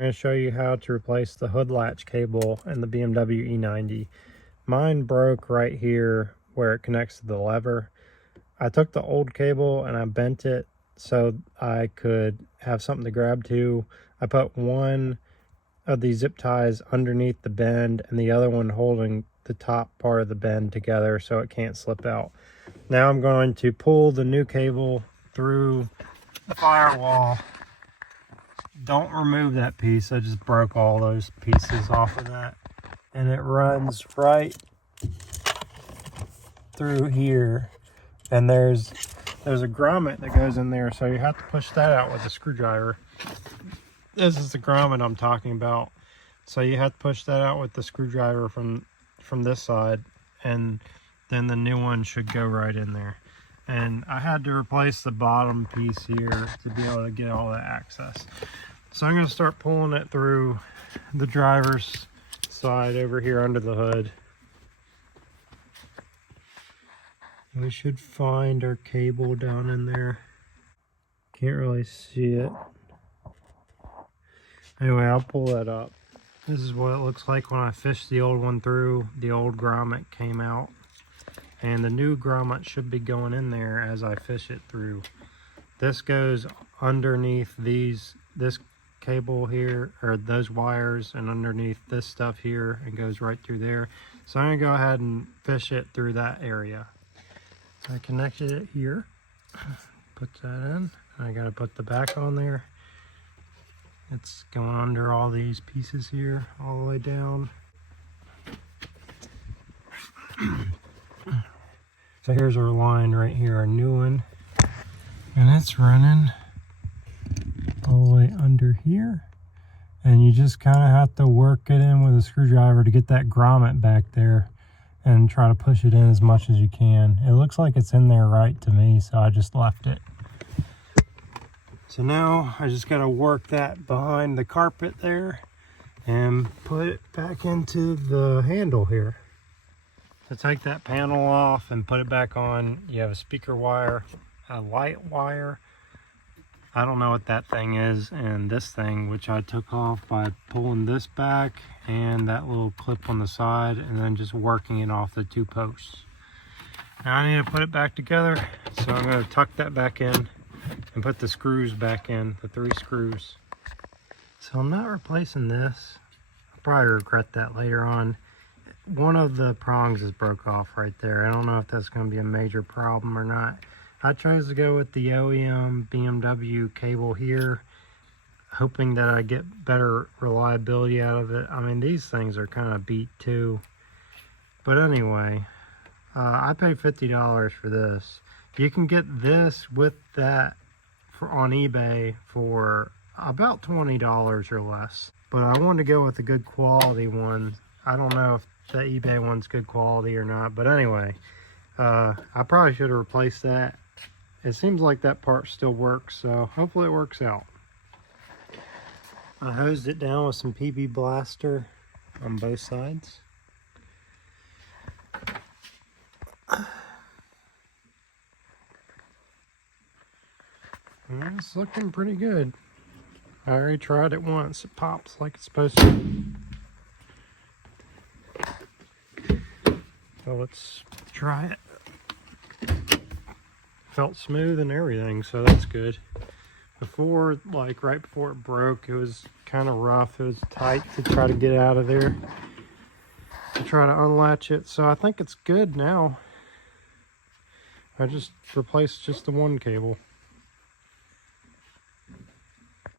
I'm going to show you how to replace the hood latch cable in the BMW E90. Mine broke right here where it connects to the lever. I took the old cable and I bent it so I could have something to grab to. I put one of these zip ties underneath the bend and the other one holding the top part of the bend together so it can't slip out. Now I'm going to pull the new cable through the firewall. Don't remove that piece. I just broke all those pieces off of that. And it runs right through here. And there's a grommet that goes in there, so you have to push that out with a screwdriver. This is the grommet I'm talking about. So you have to push that out with the screwdriver from this side, and then the new one should go right in there. And I had to replace the bottom piece here to be able to get all that access. So I'm going to start pulling it through the driver's side over here under the hood. We should find our cable down in there. Can't really see it. Anyway, I'll pull that up. This is what it looks like when I fished the old one through. The old grommet came out. And the new grommet should be going in there as I fish it through. This goes underneath this cable here, or those wires, and underneath this stuff here, and goes right through there. So I'm gonna go ahead and fish it through that area. So I connected it here, put that in. I gotta put the back on there. It's going under all these pieces here, all the way down. So here's our line right here, our new one. And it's running all the way under here. And you just kind of have to work it in with a screwdriver to get that grommet back there and try to push it in as much as you can. It looks like it's in there right to me, so I just left it. So now I just got to work that behind the carpet there and put it back into the handle here. To take that panel off and put it back on, you have a speaker wire, a light wire. I don't know what that thing is, and this thing, which I took off by pulling this back and that little clip on the side, and then just working it off the two posts. Now I need to put it back together, so I'm going to tuck that back in and put the screws back in, the 3 screws. So I'm not replacing this. I'll probably regret that later on. One of the prongs is broke off right there. I don't know if that's going to be a major problem or not. I chose to go with the OEM BMW cable here, hoping that I get better reliability out of it. I mean, these things are kind of beat too. But anyway, I paid $50 for this. You can get this with that on eBay for about $20 or less. But I wanted to go with a good quality one. I don't know if the eBay one's good quality or not, but anyway, I probably should have replaced that. It seems like that part still works, so hopefully it works out. I hosed it down with some PB Blaster on both sides. And it's looking pretty good. I already tried it once. It pops like it's supposed to. So let's try it. Felt smooth and everything, so that's good. Before, like right before it broke, it was kind of rough. It was tight to try to get out of there, to try to unlatch it. So I think it's good now. I just replaced just the one cable.